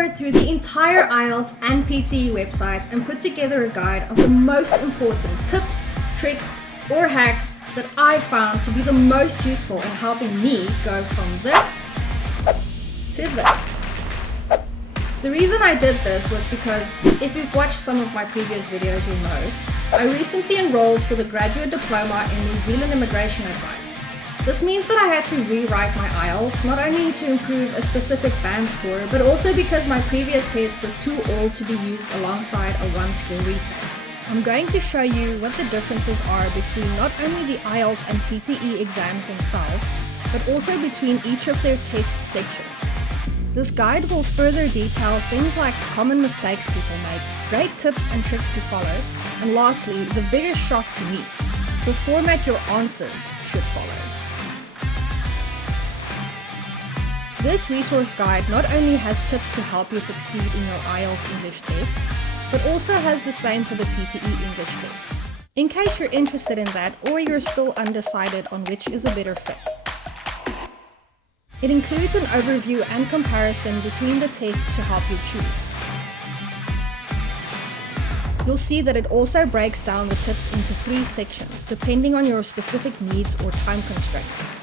scoured through the entire IELTS and PTE websites and put together a guide of the most important tips, tricks, or hacks that I found to be the most useful in helping me go from this to this. The reason I did this was because if you've watched some of my previous videos, you'll know I recently enrolled for the graduate diploma in New Zealand immigration advice. This means that I had to rewrite my IELTS, not only to improve a specific band score, but also because my previous test was too old to be used alongside a one-skill retell. I'm going to show you what the differences are between not only the IELTS and PTE exams themselves, but also between each of their test sections. This guide will further detail things like common mistakes people make, great tips and tricks to follow, and lastly, the biggest shock to me, the format your answers should follow. This resource guide not only has tips to help you succeed in your IELTS English test, but also has the same for the PTE English test, in case you're interested in that or you're still undecided on which is a better fit. It includes an overview and comparison between the tests to help you choose. You'll see that it also breaks down the tips into 3 sections, depending on your specific needs or time constraints.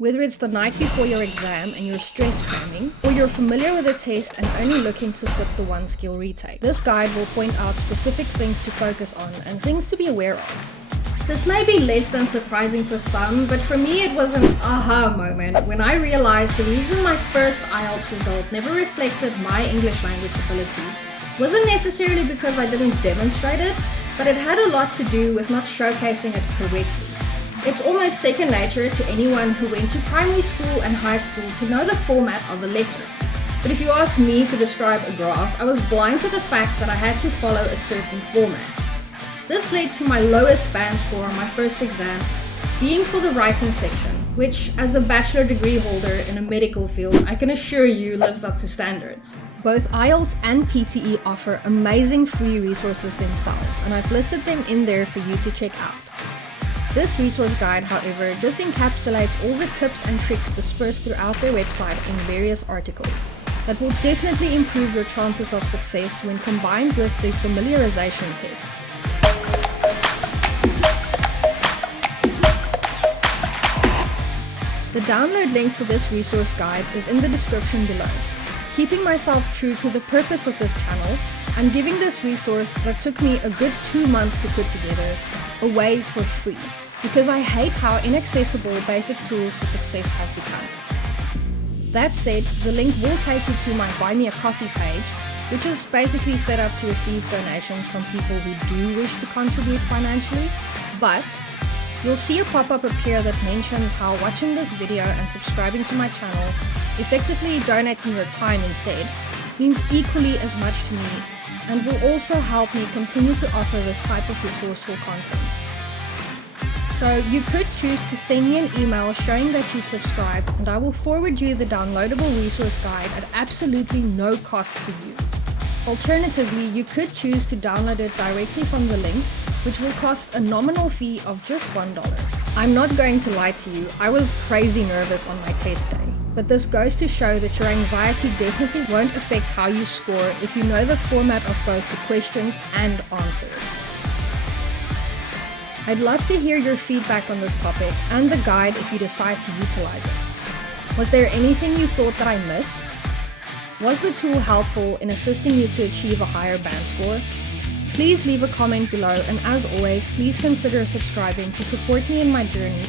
Whether it's the night before your exam and you're stress cramming, or you're familiar with the test and only looking to sit the one-skill retake, this guide will point out specific things to focus on and things to be aware of. This may be less than surprising for some, but for me it was an aha moment when I realized the reason my first IELTS result never reflected my English language ability wasn't necessarily because I didn't demonstrate it, but it had a lot to do with not showcasing it correctly. It's almost second nature to anyone who went to primary school and high school to know the format of a letter. But if you ask me to describe a graph, I was blind to the fact that I had to follow a certain format. This led to my lowest band score on my first exam being for the writing section, which as a bachelor degree holder in a medical field, I can assure you lives up to standards. Both IELTS and PTE offer amazing free resources themselves, and I've listed them in there for you to check out. This resource guide, however, just encapsulates all the tips and tricks dispersed throughout their website in various articles that will definitely improve your chances of success when combined with the familiarization tests. The download link for this resource guide is in the description below. Keeping myself true to the purpose of this channel, I'm giving this resource that took me a good 2 months to put together away for free, because I hate how inaccessible basic tools for success have become. That said, the link will take you to my Buy Me a Coffee page, which is basically set up to receive donations from people who do wish to contribute financially, but you'll see a pop-up appear that mentions how watching this video and subscribing to my channel, effectively donating your time instead, means equally as much to me and will also help me continue to offer this type of resourceful content. So you could choose to send me an email showing that you've subscribed, and I will forward you the downloadable resource guide at absolutely no cost to you. Alternatively, you could choose to download it directly from the link, which will cost a nominal fee of just $1. I'm not going to lie to you, I was crazy nervous on my test day. But this goes to show that your anxiety definitely won't affect how you score if you know the format of both the questions and answers. I'd love to hear your feedback on this topic and the guide if you decide to utilize it. Was there anything you thought that I missed? Was the tool helpful in assisting you to achieve a higher band score? Please leave a comment below, and as always, please consider subscribing to support me in my journey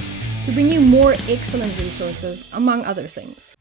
to bring you more excellent resources, among other things.